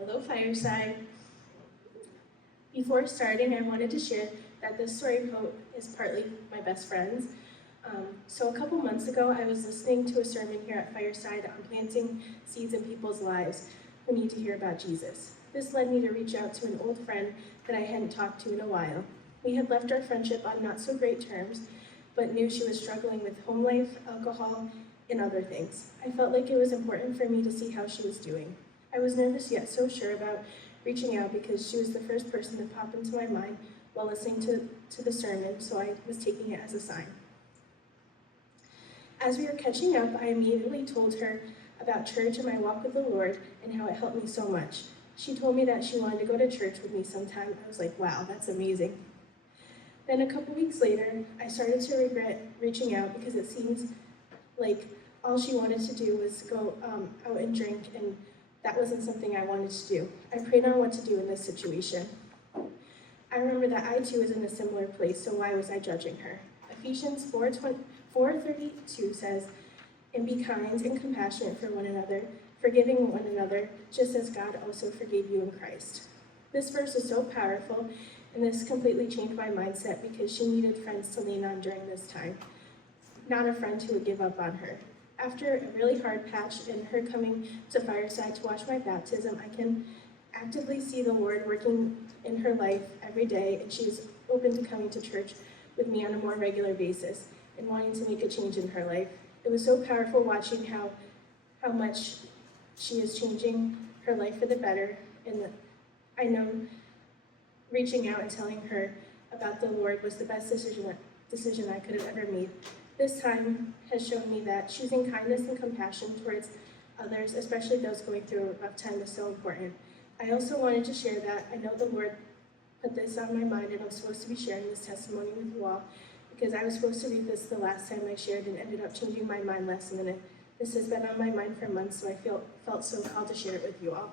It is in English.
Hello, Fireside. Before starting, I wanted to share that this story quote is partly my best friend's. So a couple months ago, I was listening to a sermon here at Fireside on planting seeds in people's lives who need to hear about Jesus. This led me to reach out to an old friend that I hadn't talked to in a while. We had left our friendship on not so great terms, but knew she was struggling with home life, alcohol, and other things. I felt like it was important for me to see how she was doing. I was nervous yet so sure about reaching out because she was the first person to pop into my mind while listening to the sermon, so I was taking it as a sign. As we were catching up, I immediately told her about church and my walk with the Lord and how it helped me so much. She told me that she wanted to go to church with me sometime. I was like, wow, that's amazing. Then a couple weeks later, I started to regret reaching out because it seemed like all she wanted to do was go out and drink, and that wasn't something I wanted to do. I prayed on what to do in this situation. I remember that I too was in a similar place, so why was I judging her? Ephesians 4:32 says, "And be kind and compassionate for one another, forgiving one another, just as God also forgave you in Christ." This verse is so powerful, and this completely changed my mindset because she needed friends to lean on during this time, not a friend who would give up on her. After a really hard patch and her coming to Fireside to watch my baptism, I can actively see the Lord working in her life every day, and she's open to coming to church with me on a more regular basis and wanting to make a change in her life. It was so powerful watching how much she is changing her life for the better, and I know reaching out and telling her about the Lord was the best decision I could have ever made. This time has shown me that choosing kindness and compassion towards others, especially those going through a rough time, is so important. I also wanted to share that I know the Lord put this on my mind, and I'm supposed to be sharing this testimony with you all because I was supposed to read this the last time I shared and ended up changing my mind last minute. This has been on my mind for months, so I felt so called to share it with you all.